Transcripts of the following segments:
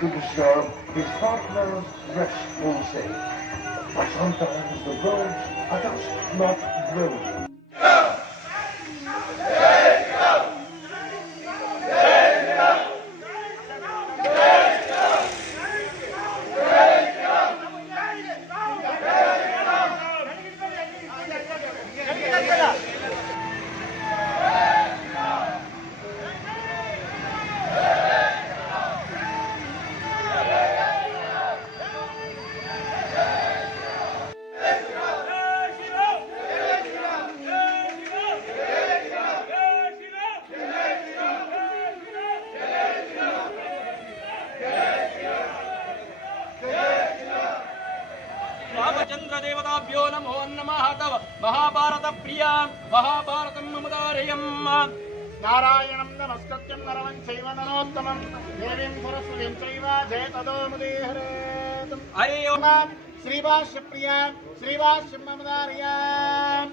to disturb his partner's restful sleep. But sometimes the roads are just not brilliant. ராமச்சந்திரதேவதாபியோ நமோ நமஹ தவ மகாபாரத பிரியாம் மகாபாரதம் மமதாரயம் நாராயணம் நமஸ்கிருத்தியம் நரவன் செய்வ நரோத்தமம் தேவீம் சரஸ்வதிம் செய்வ ஜெய ததோ முதேஹரேதம் ஹரேயோமா ஸ்ரீவாஷ்ய பிரியா ஸ்ரீவாஷ்ய மமதாரியாம்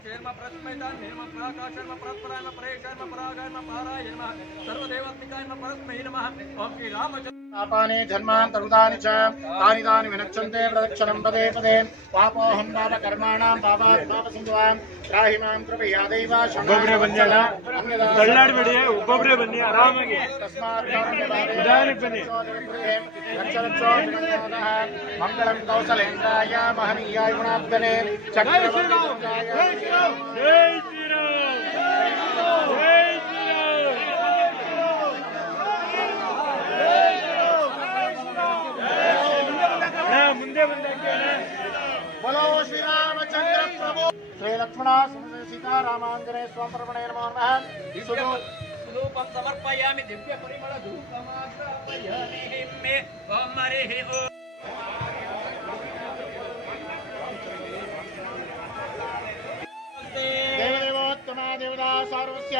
దీపర శర్మ ప్రస్మైతాన్ నిర్మ ప్రాకాశర్మ పరస్పరాయమ పరేశర్మ పరాగాయమ పారాయణ సర్వదేవత్మికాయమ పరస్మై నమః ఓం శ్రీ రామచంద్ర పాపాని జన్మాంతరుదాని చ తాని తాని వినక్షంతే ప్రదక్షిణం పదే పదే పాపోహం పాప కర్మాణం పాపాత్ పాప సింధువాం ತ್ರಾಹಿ ಮಾಂ ಕೃಪೆಯಾ ದೈವ ಒಬ್ಬೊಬ್ರೇ ಬನ್ನಿ ತಳ್ಳಾಡ್ಬೇಡಿ ಒಬ್ಬೊಬ್ರೇ ಬನ್ನಿ ಆರಾಮಾಗಿ ನಿಧಾನಕ್ಕೆ ಬನ್ನಿ. मंगलम कौशलेन्द्राय महनीयाय गुणात्मने बोलो श्री रामचंद्र प्रभु श्री लक्ष्मणा सीता रामांजने स्वप्रमणे नमो नमः। रूपं समर्पयामि दिव्यपरिमलधूपमात्रापयामि हिम्मे। ओम हरिः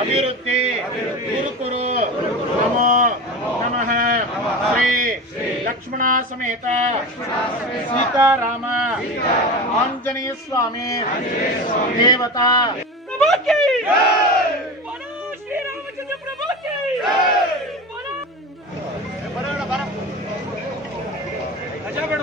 అభివృద్ధి గురుకురు నమో నమ శ్రీ లక్ష్మణ సమేత సీతారామ ఆంజనేయ స్వామి దేవత अच्छा